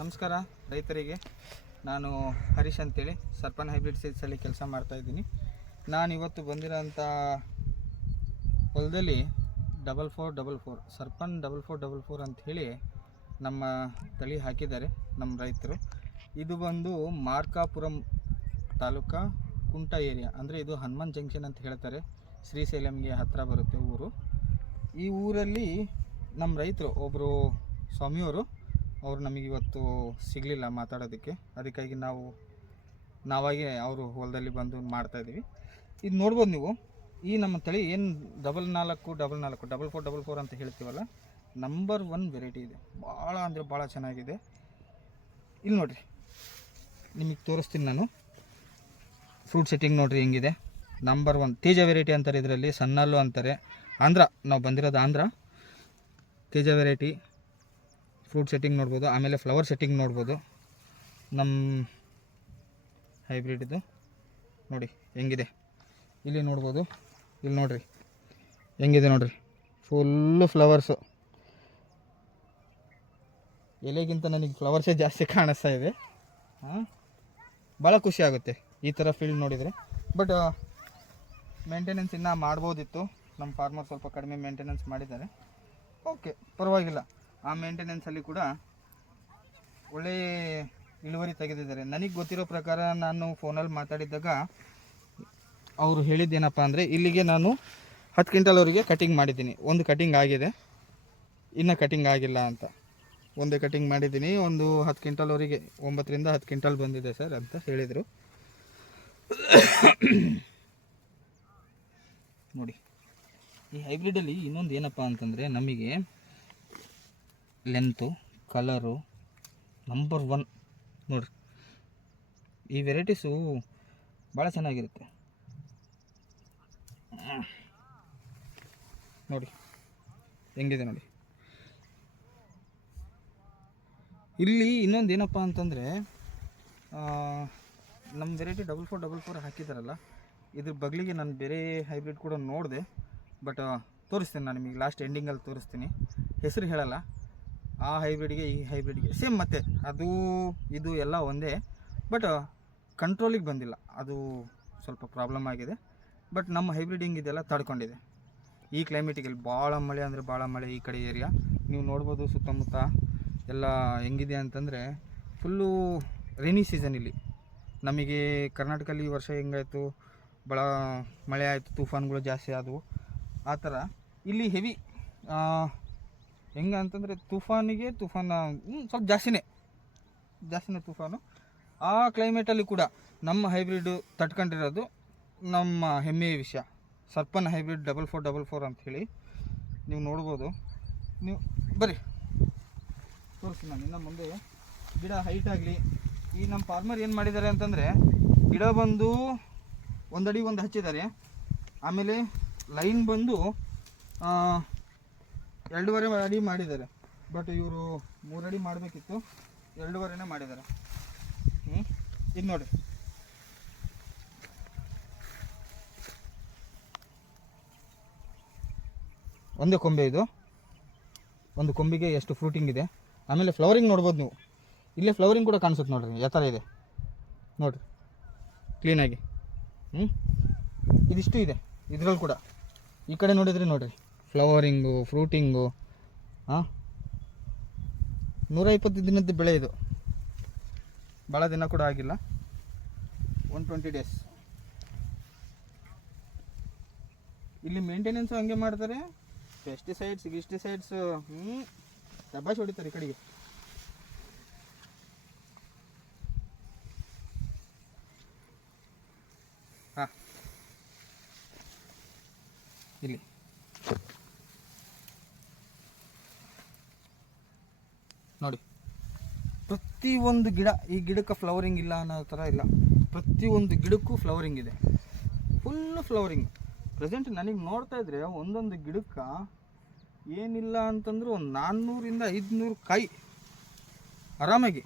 ನಮಸ್ಕಾರ ರೈತರಿಗೆ. ನಾನು ಹರೀಶ್ ಅಂತೇಳಿ ಸರ್ಪನ್ ಹೈಬ್ರಿಡ್ ಸೀಡ್ಸಲ್ಲಿ ಕೆಲಸ ಮಾಡ್ತಾಯಿದ್ದೀನಿ. ನಾನು ಇವತ್ತು ಬಂದಿರೋಂಥ ಹೊಲದಲ್ಲಿ 4444 ಸರ್ಪನ್ 4444 ಅಂಥೇಳಿ ನಮ್ಮ ತಳಿ ಹಾಕಿದ್ದಾರೆ ನಮ್ಮ ರೈತರು. ಇದು ಬಂದು ಮಾರ್ಕಾಪುರಂ ತಾಲೂಕಾ ಕುಂಟ ಏರಿಯಾ, ಅಂದರೆ ಇದು ಹನುಮಾನ್ ಜಂಕ್ಷನ್ ಅಂತ ಹೇಳ್ತಾರೆ. ಶ್ರೀಶೈಲಂಗೆ ಹತ್ತಿರ ಬರುತ್ತೆ ಊರು. ಈ ಊರಲ್ಲಿ ನಮ್ಮ ರೈತರು ಒಬ್ಬರು ಸ್ವಾಮಿಯವರು, ಅವರು ನಮಗೆ ಇವತ್ತು ಸಿಗಲಿಲ್ಲ ಮಾತಾಡೋದಕ್ಕೆ. ಅದಕ್ಕಾಗಿ ನಾವಾಗೆ ಅವರು ಹೊಲದಲ್ಲಿ ಬಂದು ಮಾಡ್ತಾಯಿದ್ದೀವಿ. ಇದು ನೋಡ್ಬೋದು ನೀವು. ಈ ನಮ್ಮ ತಳಿ ಏನು 4444 ಅಂತ ಹೇಳ್ತೀವಲ್ಲ, ನಂಬರ್ 1 ವೆರೈಟಿ ಇದೆ. ಭಾಳ ಅಂದರೆ ಭಾಳ ಚೆನ್ನಾಗಿದೆ. ಇಲ್ಲಿ ನೋಡಿರಿ, ನಿಮಗೆ ತೋರಿಸ್ತೀನಿ ನಾನು. ಫ್ರೂಟ್ ಸೆಟ್ಟಿಂಗ್ ನೋಡಿರಿ ಹೆಂಗಿದೆ. ನಂಬರ್ 1 ತೇಜ ವೆರೈಟಿ ಅಂತಾರೆ, ಇದರಲ್ಲಿ ಸಣ್ಣಲ್ಲು ಅಂತಾರೆ. ಆಂಧ್ರ, ನಾವು ಬಂದಿರೋದು ಆಂಧ್ರ. ತೇಜ ವೆರೈಟಿ ಫ್ರೂಟ್ ಸೆಟ್ಟಿಂಗ್ ನೋಡ್ಬೋದು. ಆಮೇಲೆ ಫ್ಲವರ್ ಸೆಟ್ಟಿಂಗ್ ನೋಡ್ಬೋದು. ನಮ್ಮ ಹೈಬ್ರಿಡ್ದು ನೋಡಿ ಹೆಂಗಿದೆ, ಇಲ್ಲಿ ನೋಡ್ಬೋದು. ಇಲ್ಲಿ ನೋಡಿರಿ ಹೆಂಗಿದೆ ನೋಡಿರಿ, ಫುಲ್ಲು ಫ್ಲವರ್ಸು. ಎಲೆಗಿಂತ ನನಗೆ ಫ್ಲವರ್ಸೇ ಜಾಸ್ತಿ ಕಾಣಿಸ್ತಾ ಇದೆ. ಭಾಳ ಖುಷಿ ಆಗುತ್ತೆ ಈ ಥರ ಫೀಲ್ಡ್ ನೋಡಿದರೆ. ಬಟ್ ಮೇಂಟೆನೆನ್ಸ್ ಇನ್ನೂ ಮಾಡ್ಬೋದಿತ್ತು. ನಮ್ಮ ಫಾರ್ಮರ್ ಸ್ವಲ್ಪ ಕಡಿಮೆ ಮೇಂಟೆನೆನ್ಸ್ ಮಾಡಿದ್ದಾರೆ. ಓಕೆ, ಪರವಾಗಿಲ್ಲ. ಆ ಮೇಂಟೆನೆನ್ಸಲ್ಲಿ ಕೂಡ ಒಳ್ಳೆಯ ಇಳುವರಿ ತೆಗೆದಿದ್ದಾರೆ. ನನಗೆ ಗೊತ್ತಿರೋ ಪ್ರಕಾರ ನಾನು ಫೋನಲ್ಲಿ ಮಾತಾಡಿದ್ದಾಗ ಅವರು ಹೇಳಿದ್ದೇನಪ್ಪ ಅಂದರೆ, ಇಲ್ಲಿಗೆ ನಾನು 10 ಕ್ವಿಂಟಲ್ವರೆಗೆ ಕಟಿಂಗ್ ಮಾಡಿದ್ದೀನಿ. ಒಂದು ಕಟಿಂಗ್ ಆಗಿದೆ, ಇನ್ನೂ ಕಟಿಂಗ್ ಆಗಿಲ್ಲ ಅಂತ. ಒಂದೇ ಕಟಿಂಗ್ ಮಾಡಿದ್ದೀನಿ. ಒಂದು 10 ಕ್ವಿಂಟಲ್ವರೆಗೆ 9 ರಿಂದ 10 ಕ್ವಿಂಟಲ್ ಬಂದಿದೆ ಸರ್ ಅಂತ ಹೇಳಿದರು. ನೋಡಿ, ಈ ಹೈಬ್ರಿಡಲ್ಲಿ ಇನ್ನೊಂದು ಏನಪ್ಪ ಅಂತಂದರೆ, ನಮಗೆ ಲೆಂತು, ಕಲರು ನಂಬರ್ 1 ನೋಡಿರಿ. ಈ ವೆರೈಟೀಸು ಭಾಳ ಚೆನ್ನಾಗಿರುತ್ತೆ ನೋಡಿ ಹೆಂಗಿದೆ ನೋಡಿ. ಇಲ್ಲಿ ಇನ್ನೊಂದು ಏನಪ್ಪ ಅಂತಂದರೆ, ನಮ್ಮ ವೆರೈಟಿ 4444 ಹಾಕಿದಾರಲ್ಲ, ಇದ್ರ ಬಗಲಿಗೆ ನಾನು ಬೇರೆ ಹೈಬ್ರಿಡ್ ಕೂಡ ನೋಡಿದೆ. ಬಟ್ ತೋರಿಸ್ತೀನಿ ನಾನು ನಿಮಗೆ, ಲಾಸ್ಟ್ ಎಂಡಿಂಗಲ್ಲಿ ತೋರಿಸ್ತೀನಿ. ಹೆಸರು ಹೇಳಲ್ಲ. ಆ ಹೈಬ್ರಿಡ್ಗೆ ಈ ಹೈಬ್ರಿಡ್ಗೆ ಸೇಮ್, ಮತ್ತೆ ಅದು ಇದು ಎಲ್ಲ ಒಂದೇ. ಬಟ್ ಕಂಟ್ರೋಲಿಗೆ ಬಂದಿಲ್ಲ, ಅದು ಸ್ವಲ್ಪ ಪ್ರಾಬ್ಲಮ್ ಆಗಿದೆ. ಬಟ್ ನಮ್ಮ ಹೈಬ್ರಿಡ್ ಹಿಂಗಿದೆಲ್ಲ ತಡ್ಕೊಂಡಿದೆ. ಈ ಕ್ಲೈಮೇಟಿಗೆ ಭಾಳ ಮಳೆ ಅಂದರೆ ಭಾಳ ಮಳೆ ಈ ಕಡೆ ಏರಿಯಾ. ನೀವು ನೋಡ್ಬೋದು ಸುತ್ತಮುತ್ತ ಎಲ್ಲ ಹೆಂಗಿದೆ ಅಂತಂದರೆ, ಫುಲ್ಲು ರೈನಿ ಸೀಸನ್ ಇಲ್ಲಿ. ನಮಗೆ ಕರ್ನಾಟಕದಲ್ಲಿ ಈ ವರ್ಷ ಹೆಂಗಾಯಿತು, ಭಾಳ ಮಳೆ ಆಯಿತು, ತುಫಾನ್ಗಳು ಜಾಸ್ತಿ ಆದವು. ಆ ಥರ ಇಲ್ಲಿ ಹೆವಿ ಹೆಂಗೆ ಅಂತಂದರೆ, ತುಫಾನು ಸ್ವಲ್ಪ ಜಾಸ್ತಿನೇ ತುಫಾನು. ಆ ಕ್ಲೈಮೇಟಲ್ಲಿ ಕೂಡ ನಮ್ಮ ಹೈಬ್ರಿಡ್ ತಟ್ಕೊಂಡಿರೋದು ನಮ್ಮ ಹೆಮ್ಮೆಯ ವಿಷಯ. ಸರ್ಪನ್ ಹೈಬ್ರಿಡ್ 4444 ಅಂಥೇಳಿ ನೀವು ನೋಡ್ಬೋದು. ನೀವು ಬರ್ರಿ ತೋರಿಸಿ ನಾನು ಇನ್ನು ಮುಂದೆ. ಗಿಡ ಹೈಟ್ ಆಗಲಿ. ಈ ನಮ್ಮ ಫಾರ್ಮರ್ ಏನು ಮಾಡಿದ್ದಾರೆ ಅಂತಂದರೆ, ಗಿಡ ಬಂದು 1 ಅಡಿ ಹಚ್ಚಿದ್ದಾರೆ. ಆಮೇಲೆ ಲೈನ್ ಬಂದು 2.5 ಅಡಿ ಮಾಡಿದ್ದಾರೆ. ಬಟ್ ಇವರು 3 ಅಡಿ ಮಾಡಬೇಕಿತ್ತು, 2.5ನೇ ಮಾಡಿದ್ದಾರೆ. ಇದು ನೋಡಿ, ಒಂದೇ ಕೊಂಬೆ ಇದು. ಒಂದು ಕೊಂಬಿಗೆ ಎಷ್ಟು ಫ್ರೂಟಿಂಗ್ ಇದೆ. ಆಮೇಲೆ ಫ್ಲವರಿಂಗ್ ನೋಡ್ಬೋದು ನೀವು. ಇಲ್ಲೇ ಫ್ಲವರಿಂಗ್ ಕೂಡ ಕಾಣಿಸುತ್ತೆ ನೋಡಿರಿ, ಯಾವ ಥರ ಇದೆ ನೋಡಿರಿ ಕ್ಲೀನಾಗಿ. ಇದಿಷ್ಟು ಇದೆ ಇದರಲ್ಲಿ ಕೂಡ. ಈ ಕಡೆ ನೋಡಿದ್ರಿ ನೋಡಿರಿ, ಫ್ಲವರಿಂಗು, ಫ್ರೂಟಿಂಗು. 120 ದಿನದ ಬೆಳೆ ಇದು. ಭಾಳ ದಿನ ಕೂಡ ಆಗಿಲ್ಲ, 120 ಡೇಸ್. ಇಲ್ಲಿ ಮೇಂಟೆನೆನ್ಸು ಹಂಗೆ ಮಾಡ್ತಾರೆ. ಪೆಸ್ಟಿಸೈಡ್ಸ್ ದಬ್ಬಾಶ್ ಹೊಡಿತಾರೆ ಈ ಕಡೆಗೆ. ಇಲ್ಲಿ ನೋಡಿ, ಪ್ರತಿಯೊಂದು ಗಿಡ, ಈ ಗಿಡಕ್ಕೆ ಫ್ಲವರಿಂಗ್ ಇಲ್ಲ ಅನ್ನೋ ಥರ ಇಲ್ಲ. ಪ್ರತಿಯೊಂದು ಗಿಡಕ್ಕೂ ಫ್ಲವರಿಂಗ್ ಇದೆ, ಫುಲ್ಲು ಫ್ಲವರಿಂಗ್. ಪ್ರೆಸೆಂಟ್ ನನಗೆ ನೋಡ್ತಾ ಇದ್ರೆ ಒಂದೊಂದು ಗಿಡಕ್ಕೆ ಏನಿಲ್ಲ ಅಂತಂದ್ರೆ ಒಂದು 400 ರಿಂದ 500 ಕಾಯಿ ಆರಾಮಾಗಿ,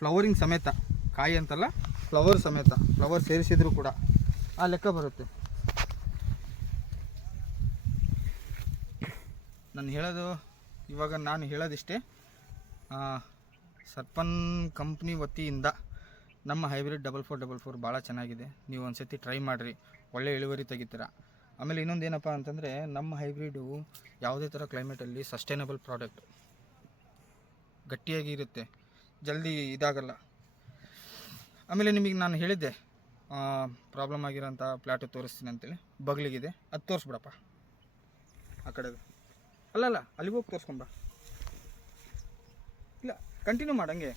ಫ್ಲವರಿಂಗ್ ಸಮೇತ. ಕಾಯಿ ಅಂತಲ್ಲ, ಫ್ಲವರ್ ಸಮೇತ. ಫ್ಲವರ್ ಸೇರಿಸಿದ್ರು ಕೂಡ ಆ ಲೆಕ್ಕ ಬರುತ್ತೆ. ನಾನು ಹೇಳೋದಿಷ್ಟೇ, ಸರ್ಪನ್ ಕಂಪ್ನಿ ವತಿಯಿಂದ ನಮ್ಮ ಹೈಬ್ರಿಡ್ 4444 ಭಾಳ ಚೆನ್ನಾಗಿದೆ. ನೀವು ಒಂದು ಸತಿ ಟ್ರೈ ಮಾಡಿರಿ, ಒಳ್ಳೆ ಇಳುವರಿ ತೆಗಿತೀರ. ಆಮೇಲೆ ಇನ್ನೊಂದು ಏನಪ್ಪ ಅಂತಂದರೆ, ನಮ್ಮ ಹೈಬ್ರಿಡು ಯಾವುದೇ ಥರ ಕ್ಲೈಮೇಟಲ್ಲಿ ಸಸ್ಟೈನಬಲ್ ಪ್ರಾಡಕ್ಟ್, ಗಟ್ಟಿಯಾಗಿ ಇರುತ್ತೆ, ಜಲ್ದಿ ಇದಾಗಲ್ಲ. ಆಮೇಲೆ ನಿಮಗೆ ನಾನು ಹೇಳಿದ್ದೆ ಪ್ರಾಬ್ಲಮ್ ಆಗಿರೋಂಥ ಪ್ಲ್ಯಾಟು ತೋರಿಸ್ತೀನಿ ಅಂತೇಳಿ, ಬಗ್ಲಿಗಿದೆ, ಅದು ತೋರಿಸ್ಬಿಡಪ್ಪ ಆ ಕಡೆದು. ಅಲ್ಲಲ್ಲ ಅಲ್ಲಿಗೆ ಹೋಗಿ ತೋರಿಸ್ಕೊಂಬ. ಇಲ್ಲ ಕಂಟಿನ್ಯೂ ಮಾಡಂಗೆ.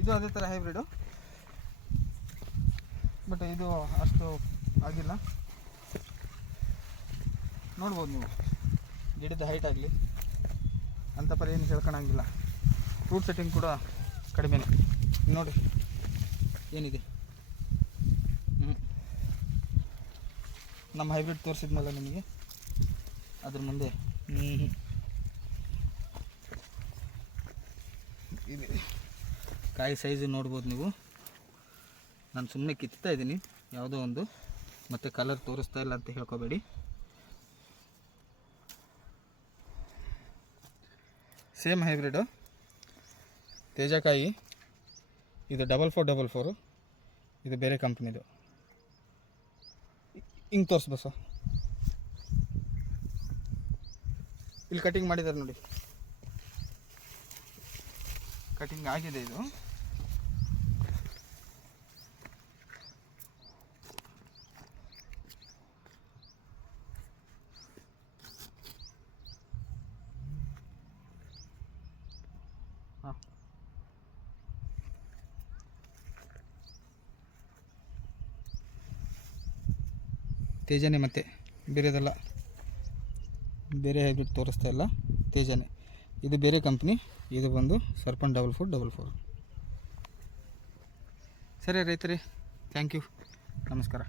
ಇದು ಅದೇ ಥರ ಹೈಬ್ರಿಡು, ಬಟ್ ಇದು ಅಷ್ಟು ಆಗಿಲ್ಲ. ನೋಡ್ಬೋದು ನೀವು, ಗಿಡದ ಹೈಟ್ ಆಗಲಿ ಅಂಥ ಪರ ಏನು ಹೇಳ್ಕೊಳಂಗಿಲ್ಲ. ಫ್ರೂಟ್ ಸೆಟ್ಟಿಂಗ್ ಕೂಡ ಕಡಿಮೆನೇ ನೋಡಿ ಏನಿದೆ. ನಮ್ಮ ಹೈಬ್ರಿಡ್ ತೋರಿಸಿದ್ಮೇಲೆ ನಿಮಗೆ ಅದ್ರ ಮುಂದೆ ಇದೆ. ಕಾಯಿ ಸೈಜು ನೋಡ್ಬೋದು ನೀವು. ನಾನು ಸುಮ್ಮನೆ ಕಿತ್ತಾ ಇದ್ದೀನಿ ಯಾವುದೋ ಒಂದು, ಮತ್ತು ಕಲರ್ ತೋರಿಸ್ತಾ ಇಲ್ಲ ಅಂತ ಹೇಳ್ಕೊಬೇಡಿ. Same hybrid ತೇಜಕಾಯಿ. ಇದು 4444, ಇದು ಬೇರೆ ಕಂಪ್ನಿದು. ಹಿಂಗೆ ತೋರಿಸ್ಬಸ, ಇಲ್ಲಿ ಕಟಿಂಗ್ ಮಾಡಿದ್ದಾರೆ ನೋಡಿ, ಕಟಿಂಗ್ ಆಗಿದೆ ಇದು. ಹಾಂ, ತೇಜನೇ, ಮತ್ತೆ ಬೇರೆದಲ್ಲ, ಬೇರೆ ಹೈಬ್ರಿಡ್ ತೋರಿಸ್ತಾ ಇಲ್ಲ, ತೇಜನೇ. ಇದು ಬೇರೆ ಕಂಪ್ನಿ, ಇದು ಬಂದು ಸರ್ಪನ್ 4444. ಸರಿ ರೈತರೇ, ಥ್ಯಾಂಕ್ ಯು, ನಮಸ್ಕಾರ.